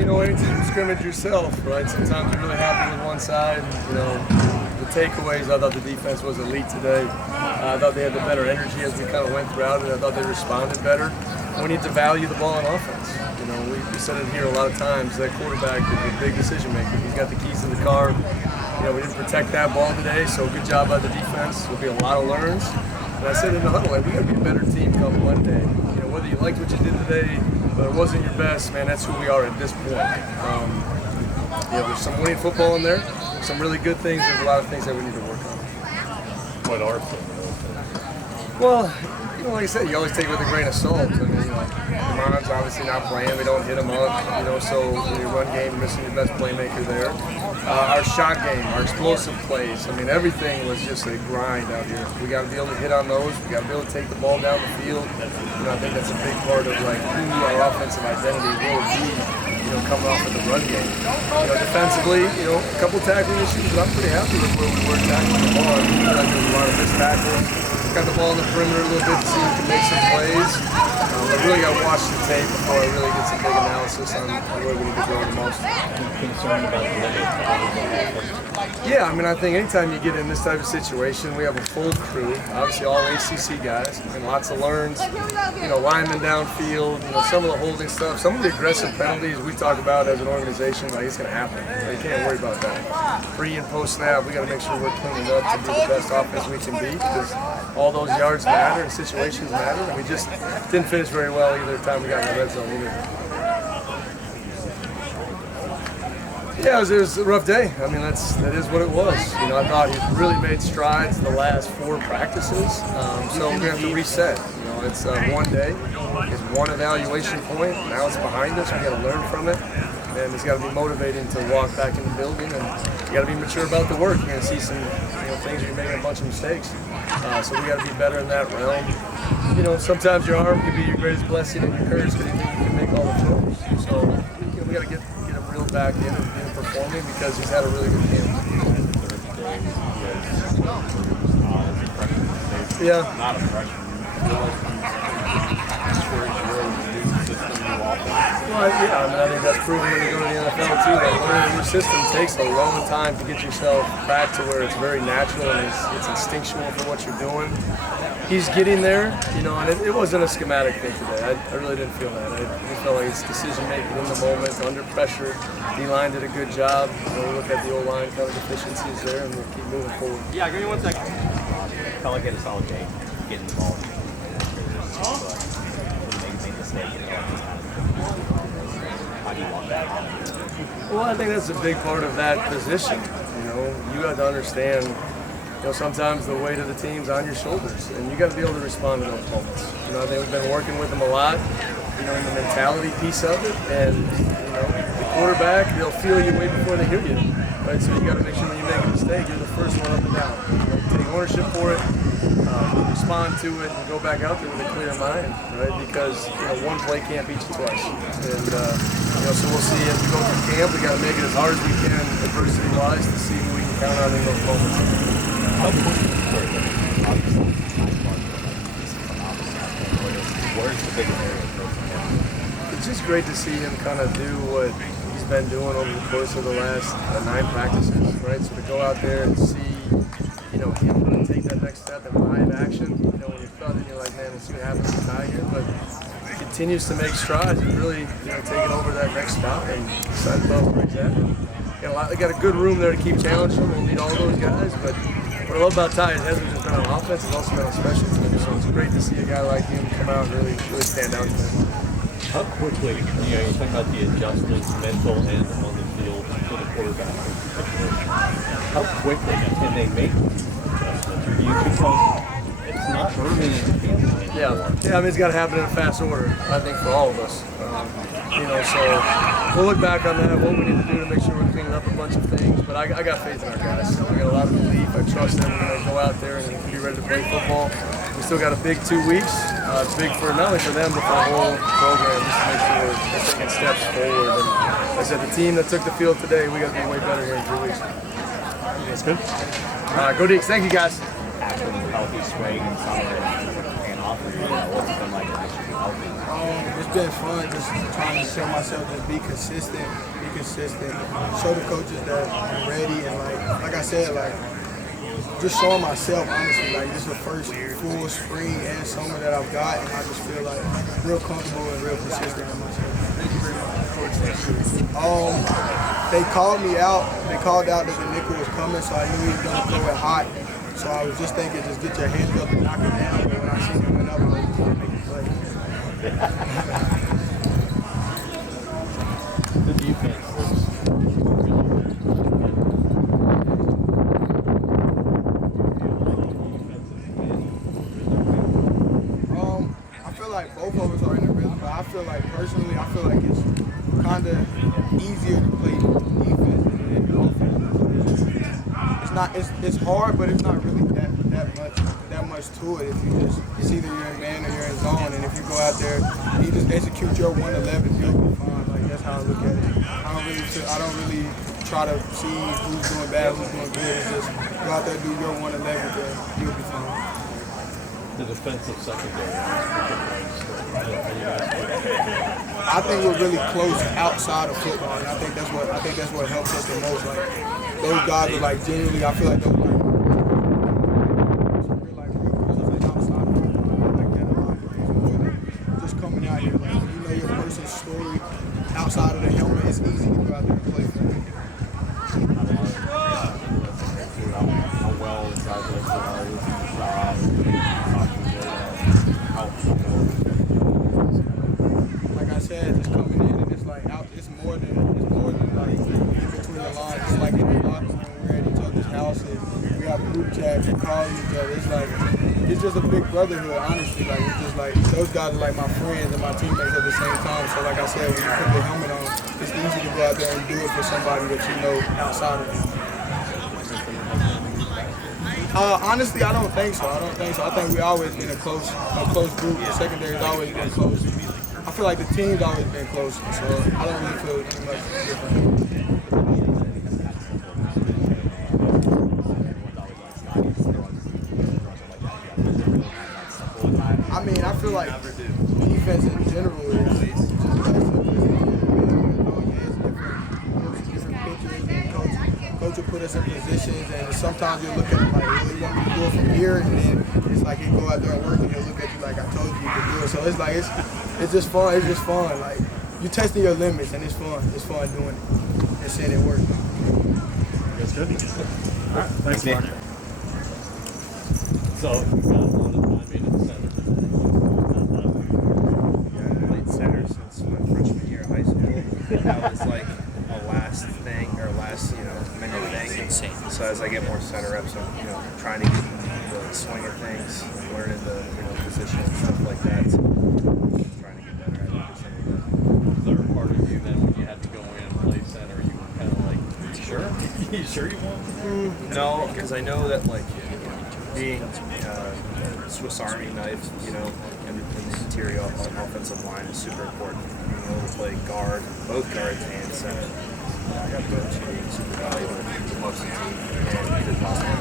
you know, anytime you scrimmage yourself, right? Sometimes you're really happy with one side. You know, the takeaways, I thought the defense was elite today. I thought they had the better energy as we kind of went throughout it. I thought they responded better. We need to value the ball on offense. You know, we said it here a lot of times. That quarterback is a big decision maker. He's got the keys to the car. You know, we didn't protect that ball today, so good job by the defense. There'll be a lot of learns. And I said in the huddle, like, we got to be a better team come Monday. You know, whether you liked what you did today, but it wasn't your best, man, that's who we are at this point. You know, there's some winning football in there, some really good things. There's a lot of things that we need to work on. What are some of those things? Well, you know, like I said, you always take it with a grain of salt. I mean, like, Lamont's obviously not playing. We don't hit him up, you know, so when you run game, you're missing your best playmaker there. Our shot game, our explosive plays, I mean, everything was just a grind out here. We got to be able to hit on those. We got to be able to take the ball down the field. You know, I think that's a big part of, like, who our offensive identity will be, you know, coming off of the run game. You know, defensively, you know, a couple tackling issues, but I'm pretty happy with where we were tackling the ball. I mean, there was a lot of missed tackles. Got the ball in the perimeter a little bit to see if we can make some plays. I really got to watch the tape before I really get some big analysis on where we need to go the most. Concerned about the limit? Yeah, I mean, I think anytime you get in this type of situation, we have a full crew, obviously all ACC guys, and lots of learns, you know, linemen downfield, you know, some of the holding stuff, some of the aggressive penalties we talk about as an organization, like, it's going to happen. You can't worry about that. Pre and post snap, we got to make sure we're cleaning up to be the best offense we can be, because all those yards matter and situations matter, and we just didn't finish very well either time we got in the red zone either. Yeah, it was a rough day. I mean, that is what it was. You know, I thought he really made strides the last 4 practices, so we're gonna have to reset. You know, it's one day, it's one evaluation point. Now it's behind us. We got to learn from it, and it's got to be motivating to walk back in the building, and you got to be mature about the work. You're gonna see some, you know, things you're making a bunch of mistakes, so we got to be better in that realm. You know, sometimes your arm can be your greatest blessing and your curse, but you think you can make all the throws. So we got to get him reeled back in and performing because he's had a really good game. Yeah. Not a freshman. Well, yeah, I mean, I think that's proven when you go to the NFL too. Like, learning a new system takes a long time to get yourself back to where it's very natural and it's instinctual for what you're doing. He's getting there, you know, and it wasn't a schematic thing today. I really didn't feel that. I just felt like it's decision making in the moment, under pressure. D-line did a good job. You know, we look at the O-line kind of deficiencies there, and we'll keep moving forward. Yeah, give me 1 second. Felt like it was a solid game, getting the ball. Make a mistake. How do you want that? Well, I think that's a big part of that position. You know, you got to understand, you know, sometimes the weight of the team's on your shoulders, and you got to be able to respond to those moments. You know, I think we've been working with them a lot, you know, in the mentality piece of it, and, you know, the quarterback, they'll feel you way before they hear you, right? So you got to make sure when you make a mistake, you're the first one up and down. You know, take ownership for it, respond to it, and go back out there with a clear mind, right? Because, you know, one play can't beat you twice. And, you know, so we'll see as we go through camp. We got to make it as hard as we can, adversity-wise, to see who we can count on in those moments. Where's the bigger area? It's just great to see him kind of do what he's been doing over the course of the last 9 practices, right? So to go out there and see, you know, him kind of take that next step in live action, you know, when you thought it, you're like, man, let's see what happens to tie here. But he continues to make strides and really, you know, taking over that next spot and set up where he's at. They got a good room there to keep challenging him. We'll need all those guys, but what I love about Ty, it hasn't just been on offense, it's also been on special teams. So it's great to see a guy like him come out and really stand out today. How quickly, you know, you talk about the adjustments, mental and on the field for the quarterback. How quickly can they make these adjustments? Because it's not early in the field anymore. Yeah, I mean, it's got to happen in a fast order, I think, for all of us. You know, so we'll look back on that, what we need to do to make sure we're cleaning up a bunch of things. But I got faith in our guys. I got a lot of belief. I trust them. We're going to go out there and be ready to play football. We still got a big 2 weeks. It's big for not only for them, but for the whole program, just to make sure we're taking steps forward. And as I said, the team that took the field today, we got to be way better here in 3 weeks. That's good. Go Deeks. Thank you, guys. Healthy swing and offensively? What's it been like actually helping? It's been fun just trying to tell myself to be consistent, show the coaches that I'm ready, and like I said, like just showing myself honestly, like this is the first full spring and summer that I've got, and I just feel like real comfortable and real consistent with myself. They called me out. They called out that the nickel was coming, so I knew he was gonna throw it hot. So I was just thinking, just get your hands up and knock it down. But when I seen him went up, I was just gonna make a play. The defense looks I feel like both of us are in the rhythm, but I feel like personally, I feel like it's kind of easier to play defense than it is offense. It's not. It's hard, but it's not really that much to it. If you just, it's either you're in man or you're in zone, and if you go out there, you just execute your 111, you'll be fine. Like that's how I look at it. I don't really try to see who's doing bad, who's doing good. It's just go out there, do your 111, then you'll be fine. the defensive secondary. I think we're really close outside of football, and I think that's what helps us the most. Like those guys are like generally, I feel like those guys. Outside of football, like that a lot of things more than just coming out here. Like you know your person's story outside of the helmet. It's easy to go out there and play for them. How well Zamari is in the job, like I said, just coming in and it's like it's more than like in between the lines. It's like in the locker room, we're at each other's houses. We have group chats, we call each other. It's like it's just a big brotherhood, honestly. Like it's just like those guys are like my friends and my teammates at the same time. So like I said, when you put the helmet on, it's easy to go out there and do it for somebody that you know outside of you. Honestly, I don't think so. I think we always been a close group. The secondary's always been close. I feel like the team's always been close, so I don't really feel too much different. I mean, I feel like defense in general is just coach will put us in positions, and sometimes you'll look at it like, well, you want me to do it from here, and then it's like he'll go out there and work, and he'll look at you like, I told you you could do it. So it's like, it's just fun. It's just fun. Like, you testing your limits, and it's fun. It's fun doing it and seeing it work. That's good. All right. Thanks, Mark. So, you got a lot of time in center. Yeah, I played center since my freshman year of high school. That was like a last thing, or last, minute thing. So as I get more center reps, I'm, trying to get the swing of things, learning the, position and stuff like that. So trying to get better at every single day. Was there a part of you then when you had to go in and play center, you were kind of like, sure? You sure you want to? No, because I know that, being Swiss Army knife, in the interior offensive line is super important. Being able to play guard, both guards and center. I got to being super valuable to most of the team and could possibly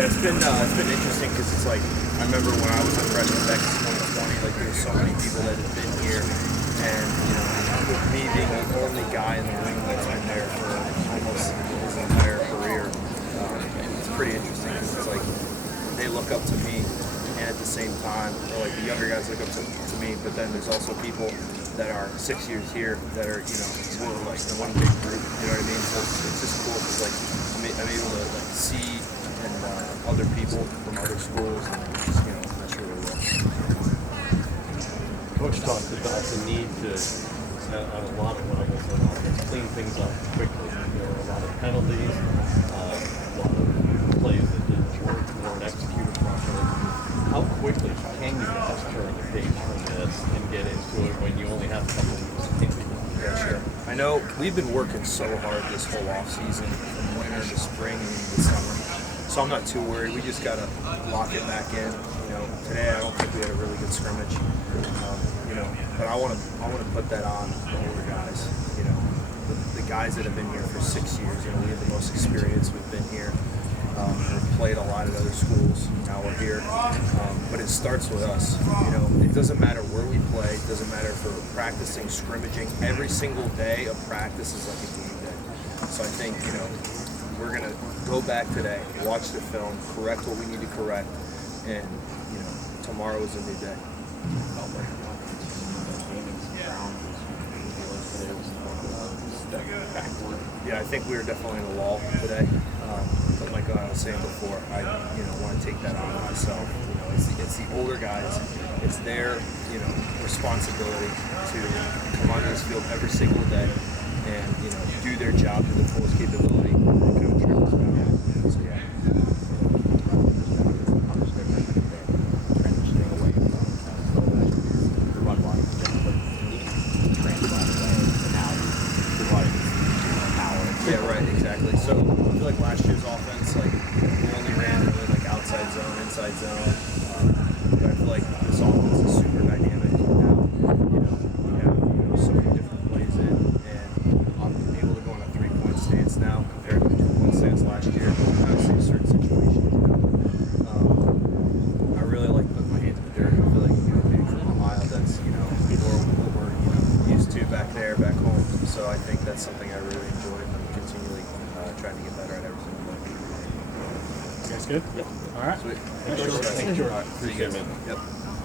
Yeah, it's been interesting because it's like I remember when I was a freshman back in 2020, there was so many people that had been here, and with me being the only guy in the wing that's been there for almost his entire career, it's pretty interesting because it's like they look up to me, and at the same time, or the younger guys look up to me, but then there's also people that are 6 years here that are we're the one big group, you know what I mean? So it's just cool because I'm able to see and other people from other schools, and just that's really well. Coach talked about the need to, on a lot of levels, clean things up quickly. There were a lot of penalties, a lot of plays that didn't work, weren't executed properly. How quickly can you guys turn the page from this and get into it when you only have a couple of weeks? Yeah, sure. I know we've been working so hard this whole off season, from winter to spring and even summer. So I'm not too worried. We just gotta lock it back in. Today I don't think we had a really good scrimmage. But I want to put that on the older guys. The guys that have been here for 6 years. You know, we have the most experience. We've been here. We've played a lot at other schools. Now we're here. But it starts with us. You know, it doesn't matter where we play. It doesn't matter if we're practicing, scrimmaging. Every single day of practice is like a game day. So I think, you know, we're going to go back today, watch the film, correct what we need to correct, and, you know, tomorrow is a new day. Yeah, I think we were definitely in a lull today. But like I was saying before, I want to take that on myself. You know, it's the older guys. It's their responsibility to come onto this field every single day and do their job to the fullest capability. And kind of trickles down. So yeah. Yeah, right, exactly. So I feel like last year's offense, like we only ran really like outside zone, inside zone. But I feel like this offense is super dynamic now. We have so many different plays in, and I'm able to go on a 3-point stance now compared to the 2-point stance last year. Obviously, in certain situations, I really like putting my hands in the dirt. I feel like maybe from a mile, that's more what we're used to back home. So I think that's something I really enjoy. Continually trying to get better at every single day. You guys good? Yep. All right. Sweet. Thanks, George. All right. See you guys. Appreciate it, man. Yep.